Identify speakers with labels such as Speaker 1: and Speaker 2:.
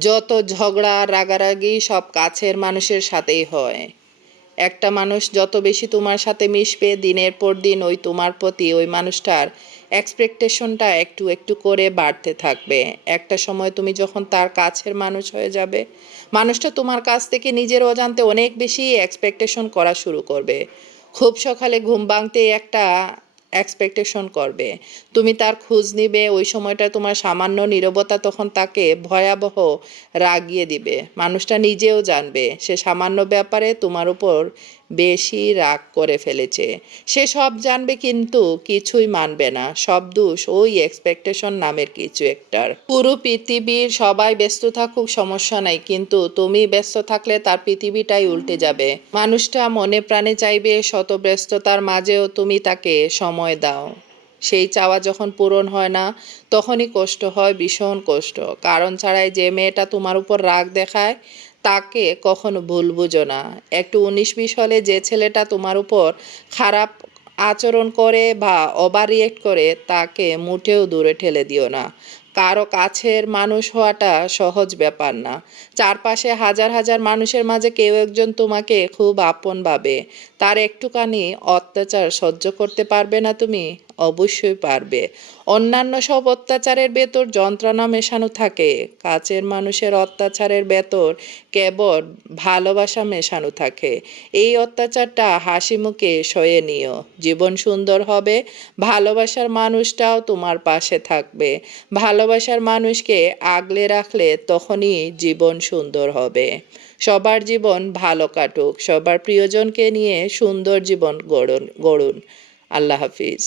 Speaker 1: যত ঝগড়া, রাগারাগি সব কাছের মানুষের সাথেই হয়। একটা মানুষ যত বেশি তোমার সাথে মিশবে, দিনের পর দিন ওই তোমার প্রতি ওই মানুষটার এক্সপেকটেশনটা একটু একটু করে বাড়তে থাকবে। একটা সময় তুমি যখন তার কাছের মানুষ হয়ে যাবে, মানুষটা তোমার কাছ থেকে নিজের অজান্তে অনেক বেশি এক্সপেকটেশন করা শুরু করবে। খুব সকালে ঘুম ভাঙতে একটা এক্সপেকটেশন করবে। তুমি তার খোঁজ নিবে, ওই সময়টা তোমার সামান্য নীরবতা তখন তাকে ভয়াবহ রাগিয়ে দিবে। মানুষটা নিজেও জানবে, সে সামান্য ব্যাপারে তোমার উপর বেশি রাগ করে ফেলেছে। সে সব জানবে কিন্তু কিছুই মানবে না। সব দোষ ওই এক্সপেকটেশন নামের কিছু একটার। পুরো পৃথিবীর সবাই ব্যস্ত থাকুক, সমস্যা নাই। কিন্তু তুমি ব্যস্ত থাকলে তার পৃথিবীটাই উল্টে যাবে। মানুষটা মনে প্রাণে চাইবে শত ব্যস্ততার মাঝেও তুমি তাকে সময় দাও। সেই চাওয়া যখন পূরণ হয় না, তখনই কষ্ট হয়, ভীষণ কষ্ট। কারণ ছাড়াই যে মেয়েটা তোমার উপর রাগ দেখায়, তাকে কখনো ভুল বুঝো না। একটু উনিশ বিশ হলে যে ছেলেটা তোমার উপর খারাপ আচরণ করে বা ওভার রিয়েক্ট করে, তাকে মুঠেও দূরে ঠেলে দিও না। কারও কাছের মানুষ হওয়াটা সহজ ব্যাপার না। চারপাশে হাজার হাজার মানুষের মাঝে কেউ একজন তোমাকে খুব আপন ভাবে। তার একটুখানি অত্যাচার সহ্য করতে পারবে না তুমি? অবশ্যই পারবে। অন্যান্য সব অত্যাচারের ভেতর যন্ত্রণা মেশানো থাকে। কাছের মানুষের অত্যাচারের ভেতর কেবল ভালোবাসা মেশানো থাকে। এই অত্যাচারটা হাসি মুখে সয়ে নিও। জীবন সুন্দর হবে। ভালোবাসার মানুষটাও তোমার পাশে থাকবে। ভালোবাসার মানুষকে আগলে রাখলে তখনই জীবন সুন্দর হবে। সবার জীবন ভালো কাটুক, সবার প্রিয়জনকে নিয়ে সুন্দর জীবন গড়ুন গড়ুন। আল্লাহ হাফিজ।